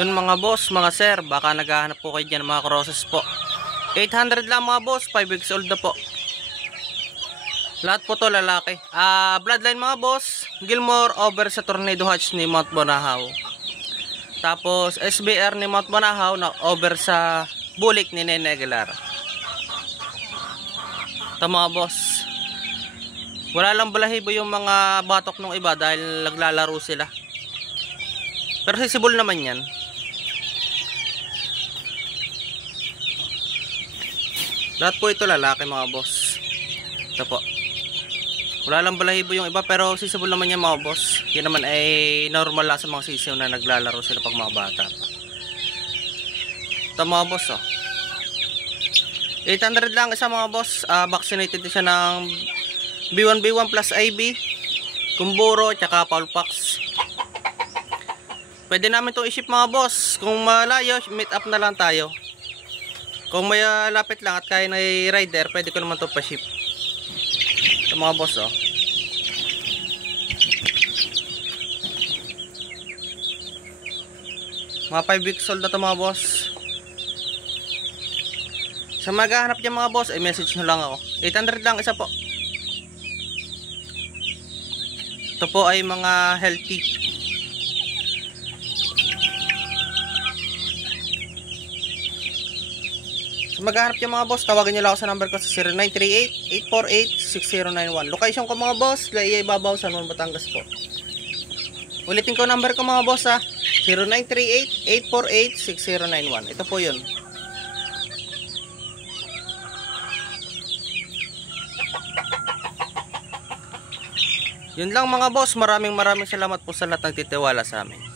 Yun mga boss, mga sir, baka naghahanap po kayo dyan ng mga crosses po. 800 lang mga boss, 5 weeks old na po. Lahat po to lalaki. Bloodline mga boss, Gilmore over sa Tornado Hatch ni Mount Bonahaw. Tapos SBR ni Mount Bonahaw na over sa Bulik ni Nene Aguilar. Ito mga boss, wala lang balahibo yung mga batok ng iba dahil naglalaro sila. Pero sisibol naman yan. Lahat po ito lalaki mga boss. Ito po, wala lang balahibo yung iba pero sisibol naman yan mga boss. Yan naman ay normal lang sa mga sisiw na naglalaro sila pag mga bata. Ito mga boss, oh, 800 lang isa mga boss. Vaccinated siya ng B1B1 plus IB, Kumburo, tsaka Paulpax. Pwede namin itong i-ship mga boss. Kung malayo, meet up na lang tayo. Kung may lapit lang at kaya na rider, pwede ko naman ito pa-ship. Ito mga boss, oh, mga 5 weeks old na ito mga boss. Sa maghahanap dyan mga boss, ay message nyo lang ako. 800 lang isa po. Ito po ay mga healthy. Sa maghahanap dyan mga boss, tawagin nyo lang ako sa number ko sa 0938-848-6091. Location ko mga boss, Laiya Ibabaw, San Juan, Batangas po. Ulitin ko number ko mga boss, ha, 0938-848-6091. Ito po yun. Yun lang mga boss, maraming salamat po sa lahat ng titiwala sa amin.